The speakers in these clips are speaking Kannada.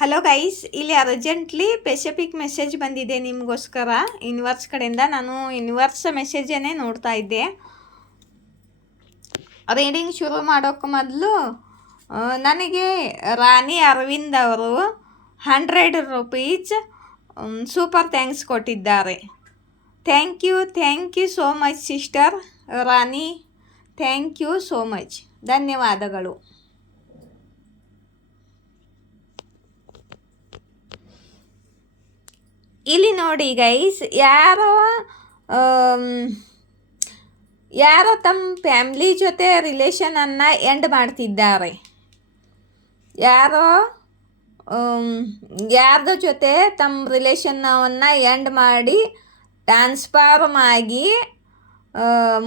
ಹಲೋ ಗೈಸ್, ಇಲ್ಲಿ ಅರ್ಜೆಂಟ್ಲಿ ಪೆಸಿಫಿಕ್ ಮೆಸೇಜ್ ಬಂದಿದೆ ನಿಮಗೋಸ್ಕರ ಯೂನಿವರ್ಸ್ ಕಡೆಯಿಂದ. ನಾನು ಯೂನಿವರ್ಸ್ ಮೆಸೇಜನ್ನೇ ನೋಡ್ತಾ ಇದ್ದೆ. ರೀಡಿಂಗ್ ಶುರು ಮಾಡೋಕ್ಕೆ ಮೊದಲು ನನಗೆ ರಾಣಿ ಅರವಿಂದ್ ಅವರು 100 ರೂಪೀಸ್ ಸೂಪರ್ ಥ್ಯಾಂಕ್ಸ್ ಕೊಟ್ಟಿದ್ದಾರೆ. Thank you so much sister Rani, thank you so much, ಧನ್ಯವಾದಗಳು. ಇಲ್ಲಿ ನೋಡಿ ಗೈಸ್, ಯಾರೋ ತಮ್ಮ ಫ್ಯಾಮ್ಲಿ ಜೊತೆ ರಿಲೇಷನನ್ನು ಎಂಡ್ ಮಾಡ್ತಿದ್ದಾರೆ. ಯಾರ್ದೋ ಜೊತೆ ತಮ್ಮ ರಿಲೇಷನನ್ನು ಎಂಡ್ ಮಾಡಿ ಟ್ರಾನ್ಸ್ಫಾರ್ಮ್ ಆಗಿ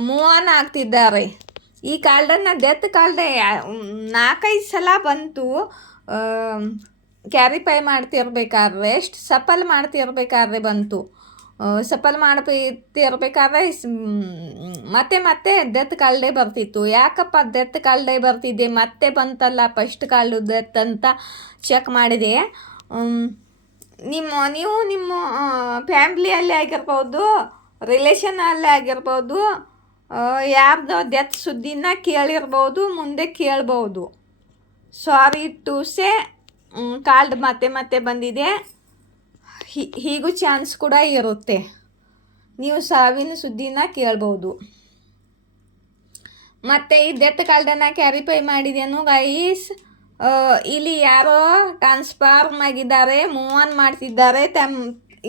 ಮೂವ್ ಆನ್ ಆಗ್ತಿದ್ದಾರೆ. ಈ ಕಾರ್ಡನ್ನು ಡೆತ್ ಕಾರ್ಡ್ 4-5 ಸಲ ಬಂತು. ಕ್ಯಾರಿಫೈ ಮಾಡ್ತಿರ್ಬೇಕಾದ್ರೆ, ಸಫಲ್ ಮಾಡ್ತಿರ್ಬೇಕಾದ್ರೆ ಬಂತು. ಸಫಲ್ ಮಾಡ್ತಿರ್ಬೇಕಾದ್ರೆ ಮತ್ತೆ ಡೆತ್ ಕಾಲ್ಡೇ ಬರ್ತಿತ್ತು. ಯಾಕಪ್ಪ ಡೆತ್ ಕಾಲ್ಡೇ ಬರ್ತಿದ್ದೆ, ಮತ್ತೆ ಬಂತಲ್ಲ ಫಸ್ಟ್ ಕಾಲ್ಡು ಡೆತ್ ಅಂತ ಚೆಕ್ ಮಾಡಿದೆ. ನೀವು ನಿಮ್ಮ ಫ್ಯಾಮ್ಲಿಯಲ್ಲಿ ಆಗಿರ್ಬೋದು, ರಿಲೇಷನಲ್ಲಿ ಆಗಿರ್ಬೋದು, ಯಾರ್ದೋ ಡೆತ್ ಸುದ್ದಿನ ಕೇಳಿರ್ಬೋದು, ಮುಂದೆ ಕೇಳ್ಬೋದು. ಸಾರಿ ಟು ಸೇ, ಕಾರ್ಡ್ ಮತ್ತೆ ಬಂದಿದೆ. ಹೀಗೂ ಚಾನ್ಸ್ ಕೂಡ ಇರುತ್ತೆ, ನೀವು ಸಾವಿನ ಸುದ್ದಿನ ಕೇಳ್ಬೋದು. ಮತ್ತು ಈ ಡೆತ್ ಕಾರ್ಡನ್ನು ಕ್ಯಾರಿಫೈ ಮಾಡಿದೇನು ಗೈಸ್. ಇಲ್ಲಿ ಯಾರೋ ಟ್ರಾನ್ಸ್ಫಾರ್ಮ್ ಆಗಿದ್ದಾರೆ, ಮೂವ್ ಆನ್ ಮಾಡ್ತಿದ್ದಾರೆ.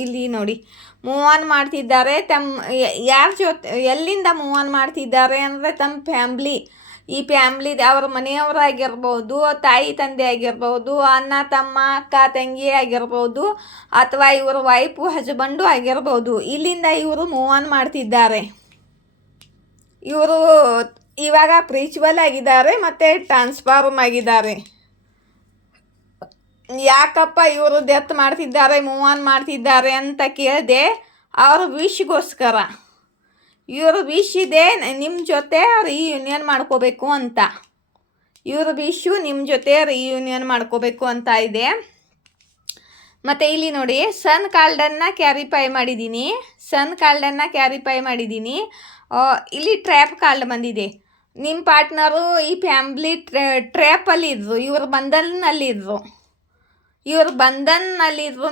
ಇಲ್ಲಿ ನೋಡಿ, ಮೂವ್ ಆನ್ ಮಾಡ್ತಿದ್ದಾರೆ. ಯಾರ ಜೊತೆ, ಎಲ್ಲಿಂದ ಮೂವ್ ಆನ್ ಮಾಡ್ತಿದ್ದಾರೆ ಅಂದರೆ ತಮ್ಮ ಫ್ಯಾಮ್ಲಿ. ಈ ಫ್ಯಾಮ್ಲಿ ಅವ್ರ ಮನೆಯವರಾಗಿರ್ಬೋದು, ತಾಯಿ ತಂದೆ ಆಗಿರ್ಬೋದು, ಅಣ್ಣ ತಮ್ಮ ಅಕ್ಕ ತಂಗಿ ಆಗಿರ್ಬೋದು, ಅಥವಾ ಇವ್ರ ವೈಫು ಹಸ್ಬೆಂಡು ಆಗಿರ್ಬೋದು. ಇಲ್ಲಿಂದ ಇವರು ಮೂವ್ ಆನ್ ಮಾಡ್ತಿದ್ದಾರೆ. ಇವರು ಇವಾಗ ಪ್ರೀಚುವಲ್ ಆಗಿದ್ದಾರೆ ಮತ್ತು ಟ್ರಾನ್ಸ್ಫಾರ್ಮ್ ಆಗಿದ್ದಾರೆ. ಯಾಕಪ್ಪ ಇವರು ಡೆತ್ ಮಾಡ್ತಿದ್ದಾರೆ, ಮೂವ್ ಆನ್ ಮಾಡ್ತಿದ್ದಾರೆ ಅಂತ ಕೇಳಿದೆ. ಅವ್ರ ವಿಶ್ಗೋಸ್ಕರ. ಇವ್ರ ವಿಶ್ ಇದೆ ನಿಮ್ಮ ಜೊತೆ ರಿಯೂನಿಯನ್ ಮಾಡ್ಕೋಬೇಕು ಅಂತ. ಇವ್ರ ವಿಶು ನಿಮ್ಮ ಜೊತೆ ರಿಯೂನಿಯನ್ ಮಾಡ್ಕೋಬೇಕು ಅಂತ ಇದೆ. ಮತ್ತು ಇಲ್ಲಿ ನೋಡಿ, ಸನ್ ಕಾರ್ಡನ್ನು ಕ್ಯಾರಿಫೈ ಮಾಡಿದ್ದೀನಿ. ಇಲ್ಲಿ ಟ್ರ್ಯಾಪ್ ಕಾರ್ಡ್ ಬಂದಿದೆ. ನಿಮ್ಮ ಪಾರ್ಟ್ನರು ಈ ಫ್ಯಾಮ್ಲಿ ಟ್ರ್ಯಾಪಲ್ಲಿದ್ದರು, ಇವ್ರ ಬಂಧನ್ನಲ್ಲಿದ್ದರು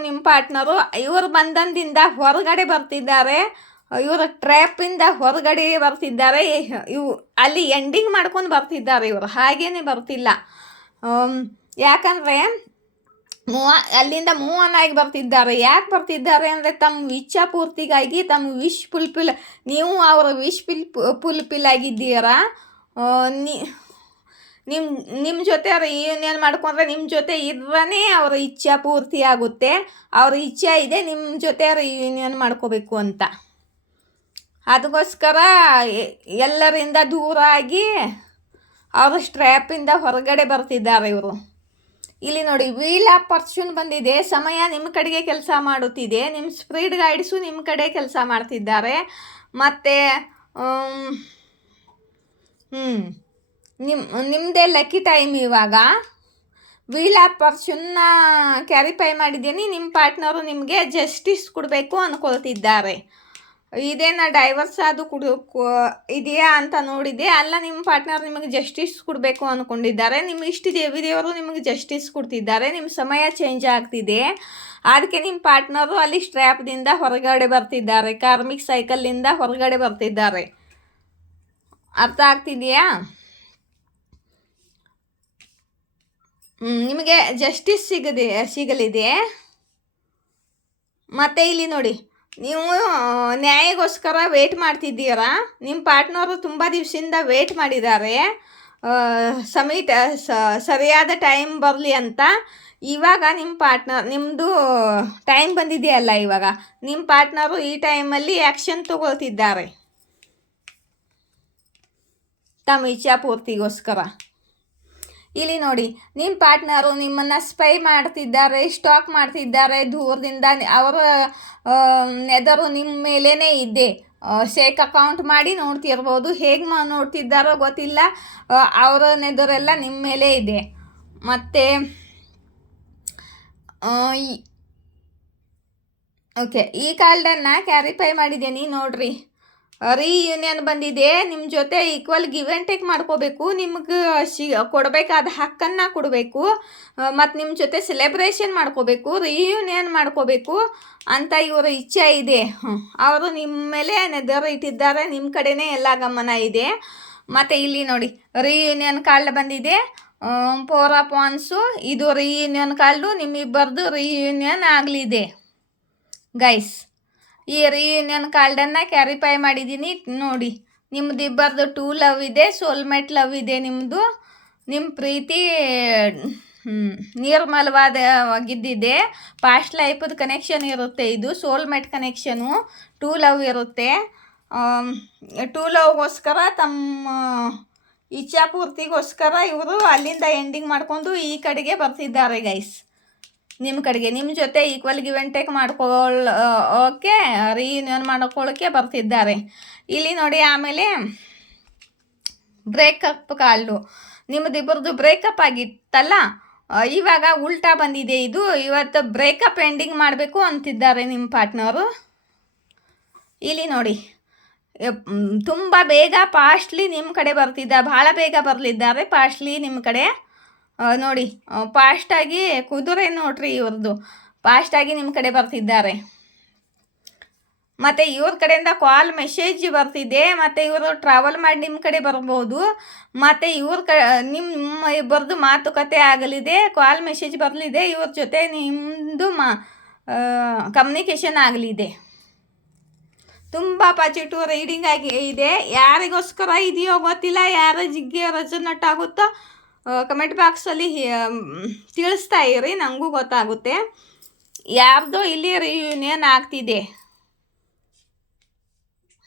ನಿಮ್ಮ ಪಾರ್ಟ್ನರು. ಇವ್ರ ಬಂಧನದಿಂದ ಹೊರಗಡೆ ಬರ್ತಿದ್ದಾರೆ, ಇವರು ಟ್ರ್ಯಾಪಿಂದ ಹೊರಗಡೆ ಬರ್ತಿದ್ದಾರೆ. ಅಲ್ಲಿ ಎಂಡಿಂಗ್ ಮಾಡ್ಕೊಂಡು ಬರ್ತಿದ್ದಾರೆ ಇವರು, ಹಾಗೇನೆ ಬರ್ತಿಲ್ಲ. ಯಾಕಂದರೆ ಅಲ್ಲಿಂದ ಮೂವ್ ಆನ್ ಆಗಿ ಬರ್ತಿದ್ದಾರೆ. ಯಾಕೆ ಬರ್ತಿದ್ದಾರೆ ಅಂದರೆ ತಮ್ಮ ಇಚ್ಛಾ ಪೂರ್ತಿಗಾಗಿ, ತಮ್ಮ ವಿಶ್ ಫುಲ್ಫಿಲ್. ನೀವು ಅವರ ವಿಶ್ ಫುಲ್ಫಿಲ್ ಆಗಿದ್ದೀರಾ. ನಿಮ್ಮ ಜೊತೆ ರಿಯೂನಿಯನ್ ಮಾಡ್ಕೊಂಡ್ರೆ, ನಿಮ್ಮ ಜೊತೆ ಇದ್ರೇ ಅವರ ಇಚ್ಛಾ ಪೂರ್ತಿ ಆಗುತ್ತೆ. ಅವ್ರ ಇಚ್ಛೆ ಇದೆ ನಿಮ್ಮ ಜೊತೆ ರಿಯೂನಿಯನ್ ಮಾಡ್ಕೋಬೇಕು ಅಂತ. ಅದಕ್ಕೋಸ್ಕರ ಎಲ್ಲರಿಂದ ದೂರ ಆಗಿ ಅವರು ಸ್ಟ್ರ್ಯಾಪಿಂದ ಹೊರಗಡೆ ಬರ್ತಿದ್ದಾರೆ ಇವರು. ಇಲ್ಲಿ ನೋಡಿ, ವೀಲ್ ಆಫ್ ಫಾರ್ಚೂನ್ ಬಂದಿದೆ. ಸಮಯ ನಿಮ್ಮ ಕಡೆಗೆ ಕೆಲಸ ಮಾಡುತ್ತಿದೆ. ನಿಮ್ಮ ಸ್ಪಿರಿಟ್ ಗೈಡ್ಸು ನಿಮ್ಮ ಕಡೆ ಕೆಲಸ ಮಾಡ್ತಿದ್ದಾರೆ. ಮತ್ತು ನಿಮ್ಮದೇ ಲಕ್ಕಿ ಟೈಮ್ ಇವಾಗ. ವೀಲ್ ಆಫ್ ಫಾರ್ಚೂನ್ನ ಕ್ಯಾರಿಫೈ ಮಾಡಿದ್ದೀನಿ. ನಿಮ್ಮ ಪಾರ್ಟ್ನರು ನಿಮಗೆ ಜಸ್ಟಿಸ್ ಕೊಡಬೇಕು ಅಂದ್ಕೊಳ್ತಿದ್ದಾರೆ. ಇದೇನ ಡೈವರ್ಸ್ ಅದು ಇದೆಯಾ ಅಂತ ನೋಡಿದೆ. ಅಲ್ಲ, ನಿಮ್ಮ ಪಾರ್ಟ್ನರ್ ನಿಮಗೆ ಜಸ್ಟಿಸ್ ಕೊಡಬೇಕು ಅಂದ್ಕೊಂಡಿದ್ದಾರೆ. ನಿಮ್ಮ ಇಷ್ಟ ದೇವಿದೇವರು ನಿಮಗೆ ಜಸ್ಟಿಸ್ ಕೊಡ್ತಿದ್ದಾರೆ. ನಿಮ್ಮ ಸಮಯ ಚೇಂಜ್ ಆಗ್ತಿದೆ. ಅದಕ್ಕೆ ನಿಮ್ಮ ಪಾರ್ಟ್ನರು ಅಲ್ಲಿ ಸ್ಟ್ರ್ಯಾಪ್ದಿಂದ ಹೊರಗಡೆ ಬರ್ತಿದ್ದಾರೆ, ಕಾರ್ಮಿಕ್ ಸೈಕಲ್ಲಿಂದ ಹೊರಗಡೆ ಬರ್ತಿದ್ದಾರೆ. ಅರ್ಥ ಆಗ್ತಿದೆಯಾ? ನಿಮಗೆ ಜಸ್ಟಿಸ್ ಸಿಗಲಿದೆ. ಮತ್ತು ಇಲ್ಲಿ ನೋಡಿ, ನೀವು ನ್ಯಾಯಕ್ಕೋಸ್ಕರ ವೇಟ್ ಮಾಡ್ತಿದ್ದೀರಾ. ನಿಮ್ಮ ಪಾರ್ಟ್ನರು ತುಂಬ ದಿವಸದಿಂದ ವೇಟ್ ಮಾಡಿದ್ದಾರೆ, ಸರಿಯಾದ ಟೈಮ್ ಬರಲಿ ಅಂತ. ಇವಾಗ ನಿಮ್ಮ ಪಾರ್ಟ್ನರ್, ನಿಮ್ಮದು ಟೈಮ್ ಬಂದಿದೆಯಲ್ಲ, ಇವಾಗ ನಿಮ್ಮ ಪಾರ್ಟ್ನರು ಈ ಟೈಮಲ್ಲಿ ಆ್ಯಕ್ಷನ್ ತಗೊಳ್ತಿದ್ದಾರೆ ತಮ್ಮ ಇಚ್ಛಾಪೂರ್ತಿಗೋಸ್ಕರ. ಇಲ್ಲಿ ನೋಡಿ, ನಿಮ್ಮ ಪಾರ್ಟ್ನರು ನಿಮ್ಮನ್ನು ಸ್ಪೈ ಮಾಡ್ತಿದ್ದಾರೆ, ಸ್ಟಾಕ್ ಮಾಡ್ತಿದ್ದಾರೆ ದೂರದಿಂದ. ಅವರ ನೆದರು ನಿಮ್ಮ ಮೇಲೇ ಇದೆ. ಶೇಕ್ ಅಕೌಂಟ್ ಮಾಡಿ ನೋಡ್ತಿರ್ಬೋದು. ಹೇಗೆ ನೋಡ್ತಿದ್ದಾರೋ ಗೊತ್ತಿಲ್ಲ, ಅವರ ನೆದರೆಲ್ಲ ನಿಮ್ಮ ಮೇಲೆ ಇದೆ. ಮತ್ತು ಓಕೆ, ಈ ಕಾರ್ಡನ್ನು ಕ್ಯಾರಿಫೈ ಮಾಡಿದ್ದೀನಿ ನೋಡ್ರಿ. ರೀಯೂನಿಯನ್ ಬಂದಿದೆ. ನಿಮ್ಮ ಜೊತೆ ಈಕ್ವಲ್ ಗಿವ್ ಆ್ಯಂಡ್ ಟೇಕ್ ಮಾಡ್ಕೋಬೇಕು. ನಿಮ್ಗೆ ಕೊಡಬೇಕಾದ ಹಕ್ಕನ್ನು ಕೊಡಬೇಕು ಮತ್ತು ನಿಮ್ಮ ಜೊತೆ ಸೆಲೆಬ್ರೇಷನ್ ಮಾಡ್ಕೋಬೇಕು, ರೀಯೂನಿಯನ್ ಮಾಡ್ಕೋಬೇಕು ಅಂತ ಇವರ ಇಚ್ಛೆ ಇದೆ. ಅವರು ನಿಮ್ಮ ಮೇಲೆ ನೆದರ್ ಇಟ್ಟಿದ್ದಾರೆ. ನಿಮ್ಮ ಕಡೆನೇ ಎಲ್ಲ ಗಮನ ಇದೆ. ಮತ್ತು ಇಲ್ಲಿ ನೋಡಿ, ರೀಯೂನಿಯನ್ ಕಾರ್ಡ್ ಬಂದಿದೆ. 4 ಆಫ್ ವಾನ್ಸು. ಇದು ರೀಯೂನಿಯನ್ ಕಾರ್ಡು. ನಿಮ್ಮಿಬ್ಬರದು ರೀಯೂನಿಯನ್ ಆಗಲಿದೆ ಗೈಸ್. ಈ ರೀಯೂನಿಯನ್ ಕಾರ್ಡನ್ನು ಕ್ಯಾರಿಫೈ ಮಾಡಿದ್ದೀನಿ ನೋಡಿ. ನಿಮ್ಮದು ಇಬ್ಬರದು 2 ಲವ್ ಇದೆ, ಸೋಲ್ಮೇಟ್ ಲವ್ ಇದೆ. ನಿಮ್ಮದು ನಿಮ್ಮ ಪ್ರೀತಿ ನಿರ್ಮಲವಾಗಿದ್ದಿದೆ. ಪಾಸ್ಟ್ ಲೈಫದ ಕನೆಕ್ಷನ್ ಇರುತ್ತೆ. ಇದು ಸೋಲ್ಮೇಟ್ ಕನೆಕ್ಷನು. 2 ಲವ್ ಇರುತ್ತೆ. 2 ಲವ್ಗೋಸ್ಕರ ತಮ್ಮ ಇಚ್ಛಾಪೂರ್ತಿಗೋಸ್ಕರ ಇವರು ಅಲ್ಲಿಂದ ಎಂಡಿಂಗ್ ಮಾಡಿಕೊಂಡು ಈ ಕಡೆಗೆ ಬರ್ತಿದ್ದಾರೆ ಗೈಸ್. ನಿಮ್ಮ ಕಡೆಗೆ ನಿಮ್ಮ ಜೊತೆ ಈಕ್ವಲ್ ಗಿವ್ ಆ್ಯಂಡ್ ಟೇಕ್ ಮಾಡ್ಕೊಳ್ಳೋಕ್ಕೆ, ರೀಯೂನಿಯನ್ ಮಾಡ್ಕೊಳ್ಳೋಕ್ಕೆ ಬರ್ತಿದ್ದಾರೆ ಇಲ್ಲಿ ನೋಡಿ. ಆಮೇಲೆ ಬ್ರೇಕಪ್ ಕಾರ್ಡು. ನಿಮ್ಮದಿಬ್ಬರದು ಬ್ರೇಕಪ್ ಆಗಿತ್ತಲ್ಲ, ಇವಾಗ ಉಲ್ಟಾ ಬಂದಿದೆ ಇದು. ಇವತ್ತು ಬ್ರೇಕಪ್ ಎಂಡಿಂಗ್ ಮಾಡಬೇಕು ಅಂತಿದ್ದಾರೆ ನಿಮ್ಮ ಪಾರ್ಟ್ನರು. ಇಲ್ಲಿ ನೋಡಿ, ತುಂಬ ಬೇಗ ಪಾಸ್ಟ್ಲಿ ನಿಮ್ಮ ಕಡೆ ಬರ್ತಿದ್ದಾರೆ. ಭಾಳ ಬೇಗ ಬರಲಿದ್ದಾರೆ ಪಾಸ್ಟ್ಲಿ ನಿಮ್ಮ ಕಡೆ ನೋಡಿ. ಫಾಸ್ಟಾಗಿ ಕುದುರೆ ನೋಡ್ರಿ ಇವ್ರದ್ದು. ಫಾಸ್ಟಾಗಿ ನಿಮ್ಮ ಕಡೆ ಬರ್ತಿದ್ದಾರೆ. ಮತ್ತು ಇವ್ರ ಕಡೆಯಿಂದ ಕಾಲ್ ಮೆಸೇಜ್ ಬರ್ತಿದೆ. ಮತ್ತು ಇವರು ಟ್ರಾವೆಲ್ ಮಾಡಿ ನಿಮ್ಮ ಕಡೆ ಬರ್ಬೋದು. ಮತ್ತು ನಿಮ್ಮ ಇಬ್ಬರದು ಮಾತುಕತೆ ಆಗಲಿದೆ. ಕಾಲ್ ಮೆಸೇಜ್ ಬರಲಿದೆ. ಇವ್ರ ಜೊತೆ ನಿಮ್ಮದು ಕಮ್ಯುನಿಕೇಷನ್ ಆಗಲಿದೆ. ತುಂಬ ಪಾಸಿಟಿವ್ ರೀಡಿಂಗ್ ಆಗಿ ಇದೆ. ಯಾರಿಗೋಸ್ಕರ ಇದೆಯೋ ಗೊತ್ತಿಲ್ಲ. ಯಾರ ಜಿಗ್ಗೆ ರೆಸೊನೇಟ್ ಆಗುತ್ತೋ ಕಮೆಂಟ್ ಬಾಕ್ಸಲ್ಲಿ ತಿಳಿಸ್ತಾ ಇರಿ, ನನಗೂ ಗೊತ್ತಾಗುತ್ತೆ. ಯಾರ್ದೋ ಇಲ್ಲಿ ರಿಯೂನಿಯನ್ ಆಗ್ತಿದೆ.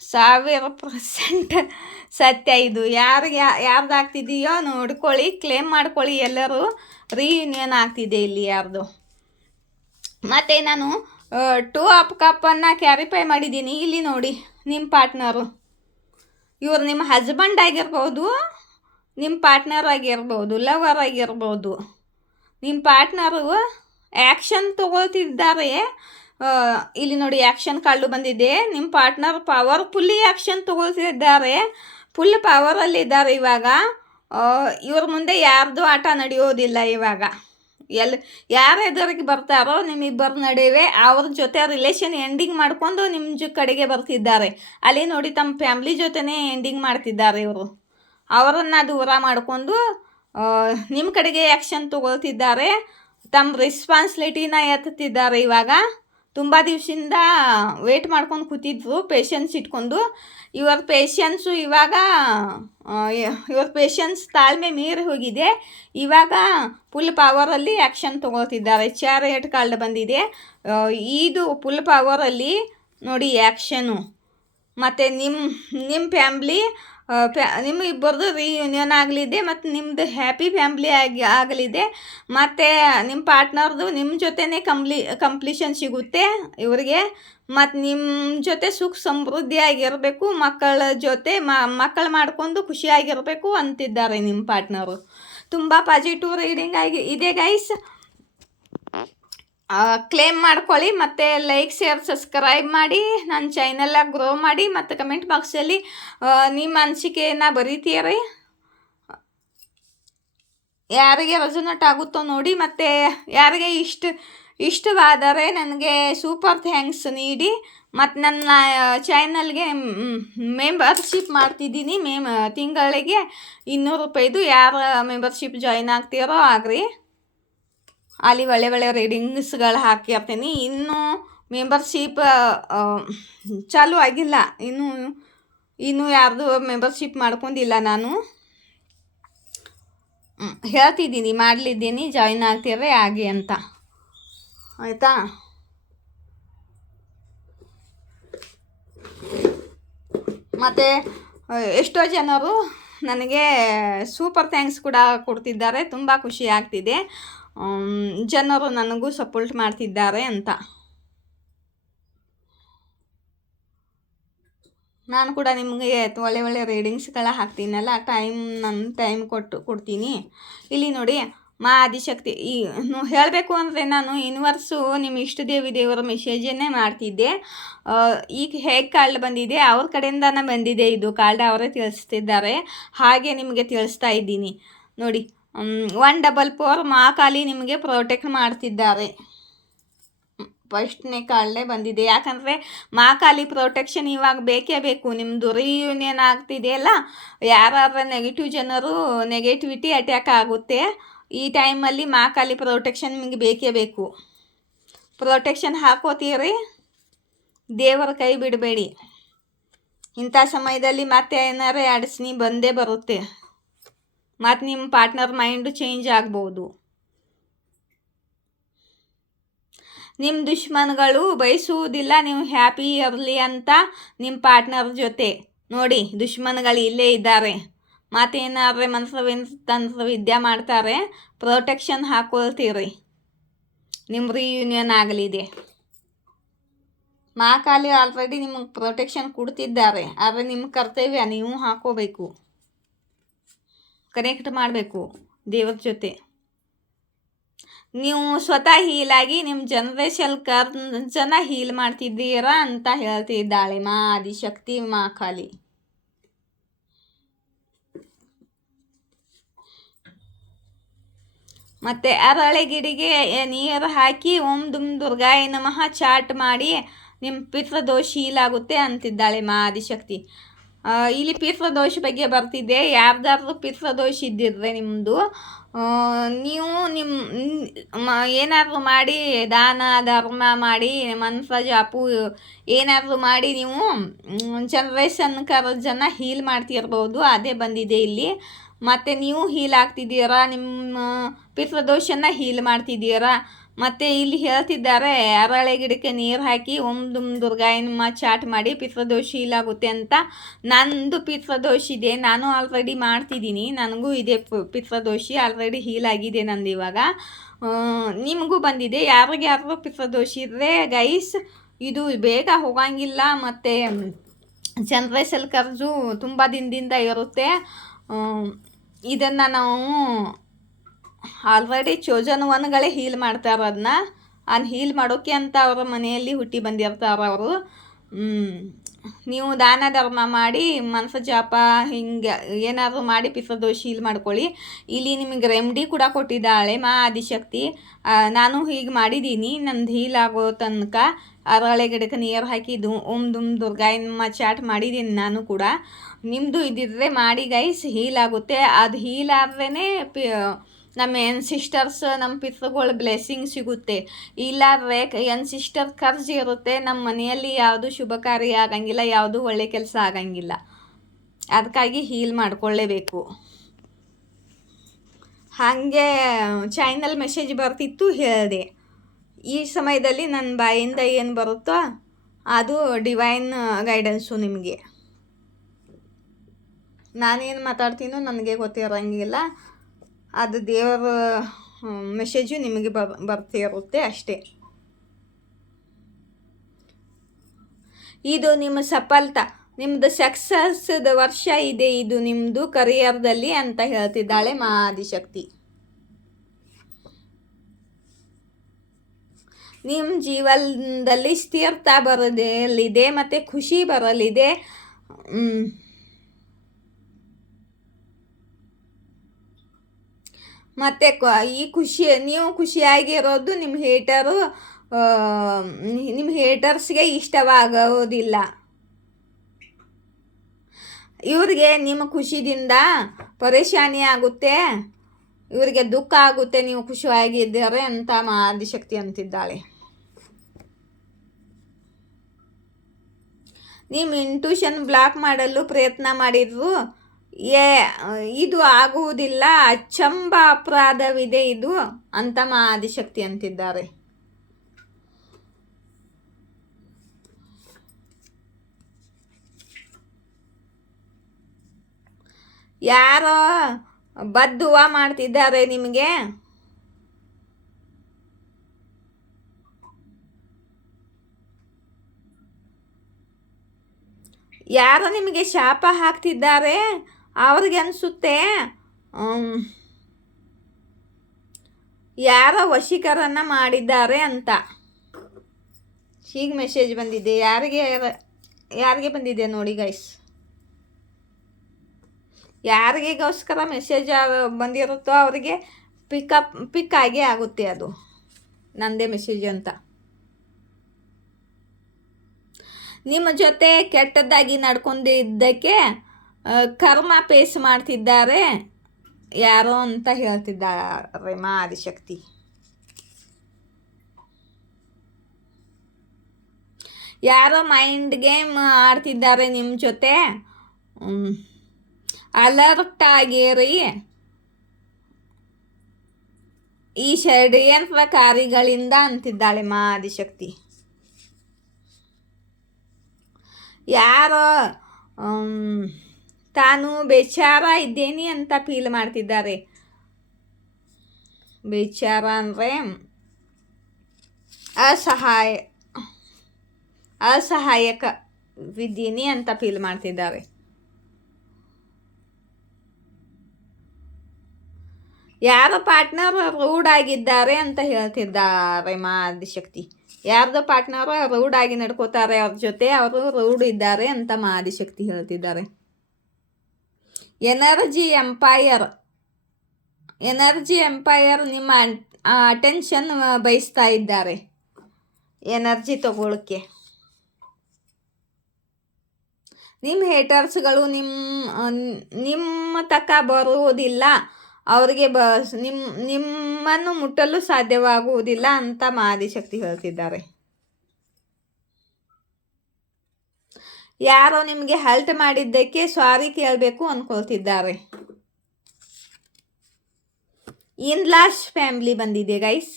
1000% ಸತ್ಯ ಇದು. ಯಾರ್ದು ಆಗ್ತಿದೆಯೋ ನೋಡ್ಕೊಳ್ಳಿ, ಕ್ಲೇಮ್ ಮಾಡ್ಕೊಳ್ಳಿ. ಎಲ್ಲರೂ ರಿಯೂನಿಯನ್ ಆಗ್ತಿದೆ ಇಲ್ಲಿ ಯಾರ್ದು. ಮತ್ತು ನಾನು 2 ಆಫ್ ಕಪ್ಪನ್ನು ಕ್ಯಾರಿಫೈ ಮಾಡಿದ್ದೀನಿ. ಇಲ್ಲಿ ನೋಡಿ, ನಿಮ್ಮ ಪಾರ್ಟ್ನರು ಇವರು ನಿಮ್ಮ ಹಸ್ಬೆಂಡ್ ಆಗಿರ್ಬೋದು, ನಿಮ್ಮ ಪಾರ್ಟ್ನರ್ ಆಗಿರ್ಬೋದು, ಲವರ್ ಆಗಿರ್ಬೋದು. ನಿಮ್ಮ ಪಾರ್ಟ್ನರು ಆ್ಯಕ್ಷನ್ ತಗೊಳ್ತಿದ್ದಾರೆ. ಇಲ್ಲಿ ನೋಡಿ, ಆ್ಯಕ್ಷನ್ ಕಾರ್ಡು ಬಂದಿದೆ. ನಿಮ್ಮ ಪಾರ್ಟ್ನರ್ ಪವರ್ಫುಲ್ಲಿ ಆ್ಯಕ್ಷನ್ ತಗೊಳ್ತಿದ್ದಾರೆ. ಫುಲ್ ಪವರಲ್ಲಿದ್ದಾರೆ ಇವಾಗ. ಇವ್ರ ಮುಂದೆ ಯಾರ್ದು ಆಟ ನಡೆಯೋದಿಲ್ಲ ಇವಾಗ. ಯಾರು ಎದುರಿಗೆ ಬರ್ತಾರೋ ನಿಮ್ಮಿಬ್ಬರ ನಡುವೆ ಅವ್ರ ಜೊತೆ ರಿಲೇಷನ್ ಎಂಡಿಂಗ್ ಮಾಡ್ಕೊಂಡು ನಿಮ್ಮ ಕಡೆಗೆ ಬರ್ತಿದ್ದಾರೆ. ಅಲ್ಲಿ ನೋಡಿ, ತಮ್ಮ ಫ್ಯಾಮ್ಲಿ ಜೊತೆನೇ ಎಂಡಿಂಗ್ ಮಾಡ್ತಿದ್ದಾರೆ ಇವರು. ಅವರನ್ನು ದೂರ ಮಾಡಿಕೊಂಡು ನಿಮ್ಮ ಕಡೆಗೆ ಆ್ಯಕ್ಷನ್ ತಗೊಳ್ತಿದ್ದಾರೆ. ತಮ್ಮ ರೆಸ್ಪಾನ್ಸಿಬಿಲಿಟಿನ ಎತ್ತುತ್ತಿದ್ದಾರೆ ಇವಾಗ. ತುಂಬ ದಿವಸದಿಂದ ವೇಟ್ ಮಾಡ್ಕೊಂಡು ಕೂತಿದ್ರು, ಪೇಷನ್ಸ್ ಇಟ್ಕೊಂಡು. ಇವರ ಪೇಷನ್ಸು ಇವಾಗ ಇವರ ಪೇಷನ್ಸ್ ತಾಳ್ಮೆ ಮೀರಿ ಹೋಗಿದೆ. ಇವಾಗ ಫುಲ್ ಪವರಲ್ಲಿ ಆ್ಯಕ್ಷನ್ ತೊಗೊಳ್ತಿದ್ದಾರೆ. ಚಾರಿಯಟ್ ಕಾರ್ಡ್ ಬಂದಿದೆ. ಇದು ಫುಲ್ ಪವರಲ್ಲಿ ನೋಡಿ ಆ್ಯಕ್ಷನು. ಮತ್ತು ನಿಮ್ಮ ಫ್ಯಾಮ್ಲಿ ನಿಮ್ಮ ಇಬ್ಬರದು ರಿಯೂನಿಯನ್ ಆಗಲಿದೆ. ಮತ್ತು ನಿಮ್ಮದು ಹ್ಯಾಪಿ ಫ್ಯಾಮ್ಲಿ ಆಗಲಿದೆ. ಮತ್ತು ನಿಮ್ಮ ಪಾರ್ಟ್ನರ್ದು ನಿಮ್ಮ ಜೊತೆನೇ ಕಂಪ್ಲೀಷನ್ ಸಿಗುತ್ತೆ ಇವರಿಗೆ. ಮತ್ತು ನಿಮ್ಮ ಜೊತೆ ಸುಖ ಸಮೃದ್ಧಿಯಾಗಿರಬೇಕು, ಮಕ್ಕಳ ಜೊತೆ ಮಕ್ಕಳು ಮಾಡ್ಕೊಂಡು ಖುಷಿಯಾಗಿರಬೇಕು ಅಂತಿದ್ದಾರೆ ನಿಮ್ಮ ಪಾರ್ಟ್ನರು. ತುಂಬ ಪಾಸಿಟಿವ್ ರೀಡಿಂಗ್ ಆಗಿ ಇದೆ ಗೈಸ್. ಕ್ಲೇಮ್ ಮಾಡ್ಕೊಳ್ಳಿ. ಮತ್ತು ಲೈಕ್, ಶೇರ್, ಸಬ್ಸ್ಕ್ರೈಬ್ ಮಾಡಿ. ನನ್ನ ಚಾನಲ್ನ ಗ್ರೋ ಮಾಡಿ. ಮತ್ತು ಕಮೆಂಟ್ ಬಾಕ್ಸಲ್ಲಿ ನಿಮ್ಮ ಅನಿಸಿಕೆಯನ್ನು ಬರೀತೀರಿ. ಯಾರಿಗೆ ರೆಸೊನೇಟ್ ಆಗುತ್ತೋ ನೋಡಿ. ಮತ್ತು ಯಾರಿಗೆ ಇಷ್ಟವಾದರೆ ನನಗೆ ಸೂಪರ್ ಥ್ಯಾಂಕ್ಸ್ ನೀಡಿ. ಮತ್ತು ನನ್ನ ಚಾನಲ್ಗೆ ಮೆಂಬರ್ಶಿಪ್ ಮಾಡ್ತಿದ್ದೀನಿ. ತಿಂಗಳಿಗೆ 200 ರೂಪಾಯಿದು. ಯಾರು ಮೆಂಬರ್ಶಿಪ್ ಜಾಯಿನ್ ಆಗ್ತೀರೋ ಆಗ್ರಿ. ಅಲ್ಲಿ ಒಳ್ಳೆ ರೀಡಿಂಗ್ಸ್ಗಳು ಹಾಕಿರ್ತೀನಿ. ಇನ್ನೂ ಮೆಂಬರ್ಶಿಪ್ ಚಾಲೂ ಆಗಿಲ್ಲ. ಇನ್ನೂ ಯಾರ್ದು ಮೆಂಬರ್ಶಿಪ್ ಮಾಡ್ಕೊಂಡಿಲ್ಲ. ನಾನು ಹೇಳ್ತಿದ್ದೀನಿ, ಮಾಡಲಿದ್ದೀನಿ, ಜಾಯಿನ್ ಆಗ್ತೀರಿ ಹಾಗೆ ಅಂತ, ಆಯಿತಾ? ಮತ್ತು ಎಷ್ಟೋ ಜನರು ನನಗೆ ಸೂಪರ್ ಥ್ಯಾಂಕ್ಸ್ ಕೂಡ ಕೊಡ್ತಿದ್ದಾರೆ. ತುಂಬ ಖುಷಿ ಆಗ್ತಿದೆ. ಜನರು ನನಗೂ ಸಪೋರ್ಟ್ ಮಾಡ್ತಿದ್ದಾರೆ ಅಂತ. ನಾನು ಕೂಡ ನಿಮಗೆ ಒಳ್ಳೆ ರೀಡಿಂಗ್ಸ್ಗಳ ಹಾಕ್ತೀನಲ್ಲ, ನಾನು ಟೈಮ್ ಕೊಡ್ತೀನಿ. ಇಲ್ಲಿ ನೋಡಿ, ಮಾ ಆದಿಶಕ್ತಿ ಈ ಹೇಳಬೇಕು ಅಂದರೆ ನಾನು ಯೂನಿವರ್ಸು ನಿಮ್ಮ ಇಷ್ಟ ದೇವರ ಮೆಸೇಜನ್ನೇ ಮಾಡ್ತಿದ್ದೆ. ಈಗ ಹೇಗೆ ಕಾರ್ಡ್ ಬಂದಿದೆ ಅವ್ರ ಕಡೆಯಿಂದನೇ ಬಂದಿದೆ, ಇದು ಕಾರ್ಡ್ ಅವರೇ ತಿಳಿಸ್ತಿದ್ದಾರೆ, ಹಾಗೆ ನಿಮಗೆ ತಿಳಿಸ್ತಾ ಇದ್ದೀನಿ ನೋಡಿ. 144 ಮಹಾಕಾಳಿ ನಿಮಗೆ ಪ್ರೊಟೆಕ್ಟ್ ಮಾಡ್ತಿದ್ದಾರೆ. ಫಸ್ಟ್ನೇ ಕಾಳೇ ಬಂದಿದೆ, ಯಾಕಂದರೆ ಮಹಾಕಾಲಿ ಪ್ರೊಟೆಕ್ಷನ್ ಇವಾಗ ಬೇಕೇ ಬೇಕು. ನಿಮ್ಮದು ರಿಯೂನಿಯನ್ ಆಗ್ತಿದೆಯಲ್ಲ, ಯಾರಾದ್ರೂ ನೆಗೆಟಿವ್ ಜನರು ನೆಗೆಟಿವಿಟಿ ಅಟ್ಯಾಕ್ ಆಗುತ್ತೆ. ಈ ಟೈಮಲ್ಲಿ ಮಹಾಕಾಲಿ ಪ್ರೊಟೆಕ್ಷನ್ ನಿಮಗೆ ಬೇಕೇ ಬೇಕು. ಪ್ರೊಟೆಕ್ಷನ್ ಹಾಕೋತೀರಿ, ದೇವರ ಕೈ ಬಿಡಬೇಡಿ. ಇಂಥ ಸಮಯದಲ್ಲಿ ಮತ್ತೆ ಏನಾರೇ ಅಡಚಣೆ ಬಂದೇ ಬರುತ್ತೆ, ಮತ್ತು ನಿಮ್ಮ ಪಾರ್ಟ್ನರ್ ಮೈಂಡು ಚೇಂಜ್ ಆಗ್ಬೋದು. ನಿಮ್ಮ ದುಶ್ಮನ್ಗಳು ಬಯಸುವುದಿಲ್ಲ ನೀವು ಹ್ಯಾಪಿ ಇರಲಿ ಅಂತ ನಿಮ್ಮ ಪಾರ್ಟ್ನರ್ ಜೊತೆ. ನೋಡಿ, ದುಶ್ಮನ್ಗಳು ಇಲ್ಲೇ ಇದ್ದಾರೆ. ಮತ್ತೇನಾದ್ರೆ ತಂತ್ರ ವಿದ್ಯೆ ಮಾಡ್ತಾರೆ, ಪ್ರೊಟೆಕ್ಷನ್ ಹಾಕೊಳ್ತೀರಿ. ನಿಮ್ಮ ರಿಯೂನಿಯನ್ ಆಗಲಿದೆ. ಮಹಾಕಾಲಿ ಆಲ್ರೆಡಿ ನಿಮಗೆ ಪ್ರೊಟೆಕ್ಷನ್ ಕೊಡ್ತಿದ್ದಾರೆ, ಆದರೆ ನಿಮ್ಮ ಕರ್ತವ್ಯ ನೀವು ಹಾಕೋಬೇಕು, ಕನೆಕ್ಟ್ ಮಾಡಬೇಕು ದೇವ್ರ ಜೊತೆ. ನೀವು ಸ್ವತಃ ಹೀಲಾಗಿ ನಿಮ್ಮ ಜನರೇಷನ್ ಜನ ಹೀಲ್ ಮಾಡ್ತಿದ್ದೀರಾ ಅಂತ ಹೇಳ್ತಿದ್ದಾಳೆ ಮಾ ಆದಿಶಕ್ತಿ ಮಹಾಕಾಲಿ. ಮತ್ತು ಅರಳೆ ಗಿಡಿಗೆ ನೀರು ಹಾಕಿ ಓಂ ದುರ್ಗಾಯ ನಮಃ ಚಾಟ್ ಮಾಡಿ ನಿಮ್ಮ ಪಿತೃದೋಷ ಹೀಲಾಗುತ್ತೆ ಅಂತಿದ್ದಾಳೆ ಮಾ ಆದಿಶಕ್ತಿ. ಇಲ್ಲಿ ಪಿತೃದೋಷ ಬಗ್ಗೆ ಬರ್ತಿದ್ದೆ. ಯಾರ್ದಾದ್ರೂ ಪಿತೃದೋಷ ಇದ್ದಿದ್ರೆ ನಿಮ್ಮದು, ನೀವು ಏನಾದರೂ ಮಾಡಿ ದಾನ ಧರ್ಮ ಮಾಡಿ ಮಂತ್ರ ಜಾಪು ಏನಾದರೂ ಮಾಡಿ ನೀವು ಜನರೇಷನ್ ಜನ ಹೀಲ್ ಮಾಡ್ತಿರ್ಬೋದು, ಅದೇ ಬಂದಿದೆ ಇಲ್ಲಿ. ಮತ್ತು ನೀವು ಹೀಲ್ ಆಗ್ತಿದ್ದೀರಾ, ನಿಮ್ಮ ಪಿತೃದೋಷನ ಹೀಲ್ ಮಾಡ್ತಿದ್ದೀರಾ. ಮತ್ತು ಇಲ್ಲಿ ಹೇಳ್ತಿದ್ದಾರೆ ಅರಳೆ ಗಿಡಕ್ಕೆ ನೀರು ಹಾಕಿ ಓಂ ದುರ್ಗಾಯನಮ್ಮ ಚಾಟ್ ಮಾಡಿ ಪಿತೃದೋಷ ಹೀಲಾಗುತ್ತೆ ಅಂತ. ನಂದು ಪಿತೃದೋಷ ಇದೆ, ನಾನು ಆಲ್ರೆಡಿ ಮಾಡ್ತಿದ್ದೀನಿ, ನನಗೂ ಇದೆ ಪಿತೃದೋಷಿ, ಆಲ್ರೆಡಿ ಹೀಲಾಗಿದೆ ನಂದು ಇವಾಗ. ನಿಮಗೂ ಬಂದಿದೆ. ಯಾರಿಗ್ಯಾರು ಪಿತೃದೋಷ ಇದ್ದರೆ ಗೈಸ್ ಇದು ಬೇಗ ಹೋಗಂಗಿಲ್ಲ, ಮತ್ತು ಜನರೇಷನ್ ಕರ್ಜು ತುಂಬ ದಿನದಿಂದ ಇರುತ್ತೆ. ಇದನ್ನು ನಾವು ಆಲ್ರೆಡಿ ಚೋಜನ್ ಒನ್ಗಳೇ ಹೀಲ್ ಮಾಡ್ತಾರೆ. ಅದನ್ನ ಹೀಲ್ ಮಾಡೋಕ್ಕೆ ಅಂತ ಅವರ ಮನೆಯಲ್ಲಿ ಹುಟ್ಟಿ ಬಂದಿರ್ತಾರೆ ಅವರು. ನೀವು ದಾನ ಧರ್ಮ ಮಾಡಿ ಮನಸ್ಸು ಜಾಪ ಹಿಂಗೆ ಏನಾದರೂ ಮಾಡಿ ಪಿತೃದೋಷ ಹೀಲ್ ಮಾಡ್ಕೊಳ್ಳಿ. ಇಲ್ಲಿ ನಿಮಗೆ ರೆಮಿಡಿ ಕೂಡ ಕೊಟ್ಟಿದ್ದಾಳೆ ಮಾ ಆದಿಶಕ್ತಿ. ನಾನು ಹೀಗೆ ಮಾಡಿದ್ದೀನಿ, ನಂದು ಹೀಲ್ ಆಗೋ ತನಕ ಅರಳೆ ಗಿಡಕ್ಕೆ ನೀರು ಹಾಕಿದ್ದು ಓಂ ದುರ್ಗಾಯನಮ್ಮ ಚಾಟ್ ಮಾಡಿದ್ದೀನಿ ನಾನು ಕೂಡ. ನಿಮ್ಮದು ಇದ್ದಿದ್ರೆ ಮಾಡಿ ಗೈಸ್, ಹೀಲ್ ಆಗುತ್ತೆ. ಅದು ಹೀಲ್ ಆದ್ರೇ ನಮ್ಮ ಸಿಸ್ಟರ್ಸ್ ನಮ್ಮ ಪಿತೃಗಳ ಬ್ಲೆಸ್ಸಿಂಗ್ ಸಿಗುತ್ತೆ. ಇಲ್ಲಾದರೆ ಸಿಸ್ಟರ್ ಖರ್ಚು ಇರುತ್ತೆ, ನಮ್ಮ ಮನೆಯಲ್ಲಿ ಯಾವುದು ಶುಭ ಕಾರ್ಯ ಆಗಂಗಿಲ್ಲ, ಯಾವುದು ಒಳ್ಳೆ ಕೆಲಸ ಆಗಂಗಿಲ್ಲ. ಅದಕ್ಕಾಗಿ ಹೀಲ್ ಮಾಡ್ಕೊಳ್ಳೇಬೇಕು. ಹಾಗೆ ಚಾನಲ್ ಮೆಸೇಜ್ ಬರ್ತಿತ್ತು, ಹೇಳಿದೆ. ಈ ಸಮಯದಲ್ಲಿ ನನ್ನ ಬಾಯಿಂದ ಏನು ಬರುತ್ತೋ ಅದು ಡಿವೈನ್ ಗೈಡೆನ್ಸು. ನಿಮಗೆ ನಾನೇನು ಮಾತಾಡ್ತೀನೋ ನನಗೆ ಗೊತ್ತಿರೋಂಗಿಲ್ಲ, ಅದು ದೇವರ ಮೆಸೇಜು ನಿಮಗೆ ಬರ್ತಿರುತ್ತೆ ಅಷ್ಟೇ. ಇದು ನಿಮ್ಮ ಸಫಲತಾ, ನಿಮ್ಮದು ಸಕ್ಸಸ್ದ ವರ್ಷ ಇದೆ ಇದು ನಿಮ್ಮದು ಕರಿಯರ್ದಲ್ಲಿ ಅಂತ ಹೇಳ್ತಿದ್ದಾಳೆ ಮಾ ಆದಿಶಕ್ತಿ. ನಿಮ್ಮ ಜೀವನದಲ್ಲಿ ಸ್ಥಿರತಾ ಬರಲಿದೆ ಮತ್ತು ಖುಷಿ ಬರಲಿದೆ. ಮತ್ತು ಈ ನೀವು ಖುಷಿಯಾಗಿರೋದು ನಿಮ್ಮ ಹೇಟರ್ಸ್ಗೆ ಇಷ್ಟವಾಗೋದಿಲ್ಲ. ಇವ್ರಿಗೆ ನಿಮ್ಮ ಖುಷಿದಿಂದ ಪರೇಶಾನಿ ಆಗುತ್ತೆ, ಇವರಿಗೆ ದುಃಖ ಆಗುತ್ತೆ ನೀವು ಖುಷಿಯಾಗಿದ್ದಾರೆ ಅಂತ ಮಾ ಆದಿಶಕ್ತಿ ಅಂತಿದ್ದಾಳೆ. ನಿಮ್ಮ ಇಂಟ್ಯೂಷನ್ ಬ್ಲಾಕ್ ಮಾಡಲು ಪ್ರಯತ್ನ ಮಾಡಿದ್ರು, ಇದು ಆಗುವುದಿಲ್ಲ, ಅಚಂಬ ಅಪರಾಧವಿದೆ ಇದು ಅಂತ ಮಾ ಆದಿಶಕ್ತಿ ಅಂತಿದ್ದಾರೆ. ಯಾರೋ ಬದ್ದುವ ಮಾಡ್ತಿದ್ದಾರೆ ನಿಮಗೆ, ಯಾರೋ ನಿಮಗೆ ಶಾಪ ಹಾಕ್ತಿದ್ದಾರೆ. ಅವ್ರಿಗೆ ಅನಿಸುತ್ತೆ ಯಾರೋ ವಶೀಕರಣ ಮಾಡಿದ್ದಾರೆ ಅಂತ ಹೀಗೆ ಮೆಸೇಜ್ ಬಂದಿದೆ. ಯಾರಿಗೆ ಬಂದಿದೆ ನೋಡಿ ಗೈಸ್. ಯಾರಿಗೋಸ್ಕರ ಮೆಸೇಜ್ ಬಂದಿರುತ್ತೋ ಅವರಿಗೆ ಪಿಕ್ ಆಗೇ ಆಗುತ್ತೆ ಅದು ನಂದೇ ಮೆಸೇಜ್ ಅಂತ. ನಿಮ್ಮ ಜೊತೆ ಕೆಟ್ಟದ್ದಾಗಿ ನಡ್ಕೊಂಡಿದ್ದಕ್ಕೆ ಕರ್ಮ ಪೇಸ್ ಮಾಡ್ತಿದ್ದಾರೆ ಯಾರೋ ಅಂತ ಹೇಳ್ತಿದ್ದಾರೆ ಮಾ ಆದಿಶಕ್ತಿ. ಯಾರೋ ಮೈಂಡ್ ಗೇಮ್ ಆಡ್ತಿದ್ದಾರೆ ನಿಮ್ಮ ಜೊತೆ, ಅಲರ್ಟ್ ಆಗಿರಿ. ಈ ಷಡ್ಯಂತ್ರಕಾರಿಗಳಿಂದ ಅಂತಿದ್ದಾಳೆ ಮಾ ಆದಿಶಕ್ತಿ. ಯಾರೋ ತಾನು ಬೇಚಾರ ಇದ್ದೇನೆ ಅಂತ ಫೀಲ್ ಮಾಡ್ತಿದ್ದಾರೆ. ಬೇಚಾರ ಅಂದರೆ ಅಸಹಾಯಕವಿದ್ದೀನಿ ಅಂತ ಫೀಲ್ ಮಾಡ್ತಿದ್ದಾರೆ. ಯಾರ ಪಾರ್ಟ್ನರ್ ರೂಡ್ ಆಗಿದ್ದಾರೆ ಅಂತ ಹೇಳ್ತಿದ್ದಾರೆ ಮಾ ಆದಿಶಕ್ತಿ. ಯಾರ್ದು ಪಾರ್ಟ್ನರ್ ರೂಡ್ ಆಗಿ ನಡ್ಕೋತಾರೆ ಅವ್ರ ಜೊತೆ, ಅವರು ರೂಡ್ ಇದ್ದಾರೆ ಅಂತ ಮಾ ಆದಿಶಕ್ತಿ ಹೇಳ್ತಿದ್ದಾರೆ. ಎನರ್ಜಿ ಎಂಪೈರ್ ನಿಮ್ಮ ಅಟೆನ್ಷನ್ ಬಯಸ್ತಾ ಇದ್ದಾರೆ, ಎನರ್ಜಿ ತಗೊಳ್ಳೋಕ್ಕೆ. ನಿಮ್ಮ ಹೇಟರ್ಸ್ಗಳು ನಿಮ್ಮ ತಕ್ಕ ಬರುವುದಿಲ್ಲ, ಅವರಿಗೆ ನಿಮ್ಮನ್ನು ಮುಟ್ಟಲು ಸಾಧ್ಯವಾಗುವುದಿಲ್ಲ ಅಂತ ಮಾ ಆದಿಶಕ್ತಿ ಹೇಳ್ತಿದ್ದಾರೆ. ಯಾರೋ ನಿಮಗೆ ಹಲ್ಟ್ ಮಾಡಿದ್ದಕ್ಕೆ ಸಾರಿ ಕೇಳಬೇಕು ಅಂದ್ಕೊಳ್ತಿದ್ದಾರೆ. ಇನ್ಲಾಶ್ ಫ್ಯಾಮಿಲಿ ಬಂದಿದೆ ಗೈಸ್.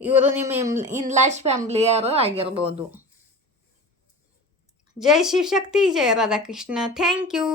ಇವರು ನಿಮ್ಮ ಇನ್ಲಾಶ್ ಫ್ಯಾಮಿಲಿಯವರು ಆಗಿರ್ಬೋದು. ಜೈ ಶಿವಶಕ್ತಿ, ಜಯ ರಾಧಾಕೃಷ್ಣ. Thank you.